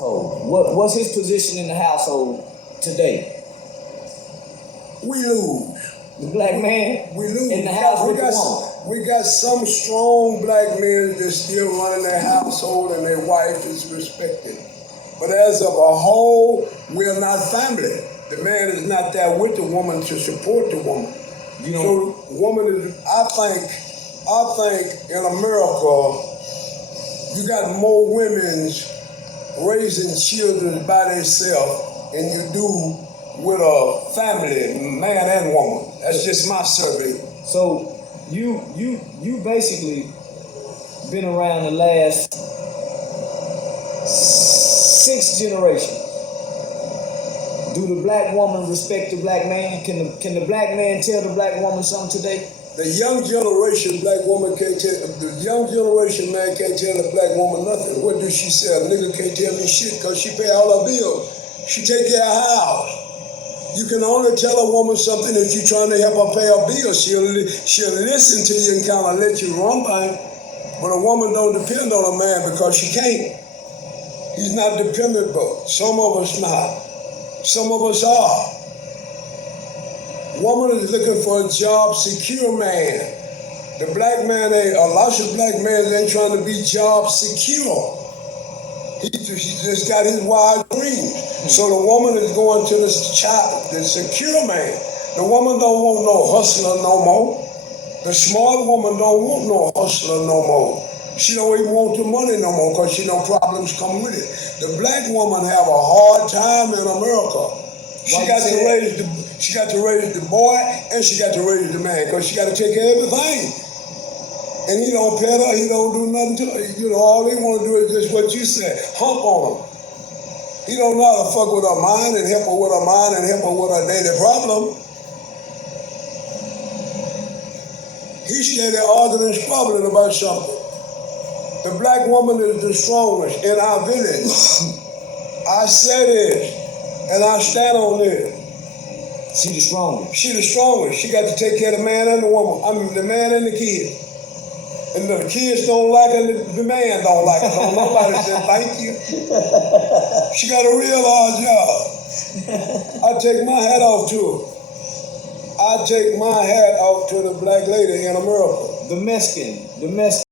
What's his position in the household today? We lose. The black man we lose in the house with the woman. We got some strong black men that still running their household and their wife is respected. But as of a whole, we're not family. The man is not there with the woman to support the woman. So woman is, I think in America, you got more women raising children by themselves than you do with a family, man and woman. That's just my survey. So you basically been around the last 6 generations. Do the black woman respect the black man? Can the black man tell the black woman something today? The young generation black woman can't tell, the young generation man can't tell the black woman nothing. What does she say? A nigga can't tell me shit because she pay all her bills. She take care of her house. You can only tell a woman something if you're trying to help her pay her bills. She'll listen to you and kind of let you run by. But a woman don't depend on a man because she can't. He's not dependable. Some of us not. Some of us are. Woman is looking for a job secure man. The black man ain't, a lot of black men ain't trying to be job secure. He just got his wild dreams. So the woman is going to the secure man. The woman don't want no hustler no more. The smart woman don't want no hustler no more. She don't even want the money no more because she know problems come with it. The black woman have a hard time in America. She got to raise the boy and she got to raise the man because she got to take care of everything. And he don't pet her, he don't do nothing to her. You know, all they want to do is just what you said, hump on her. He don't know how to fuck with her mind and help her with her mind and help her with her daily problem. He's steady arguing and squabbling about something. The black woman is the strongest in our village. I say this, and I stand on this. She the strongest. She the strongest. She got to take care of the man and the woman. I mean, the man and the kid. And the kids don't like her, the man don't like her. Don't nobody say thank you. She got a real hard job. I take my hat off to her. I take my hat off to the black lady in America. The Mexican.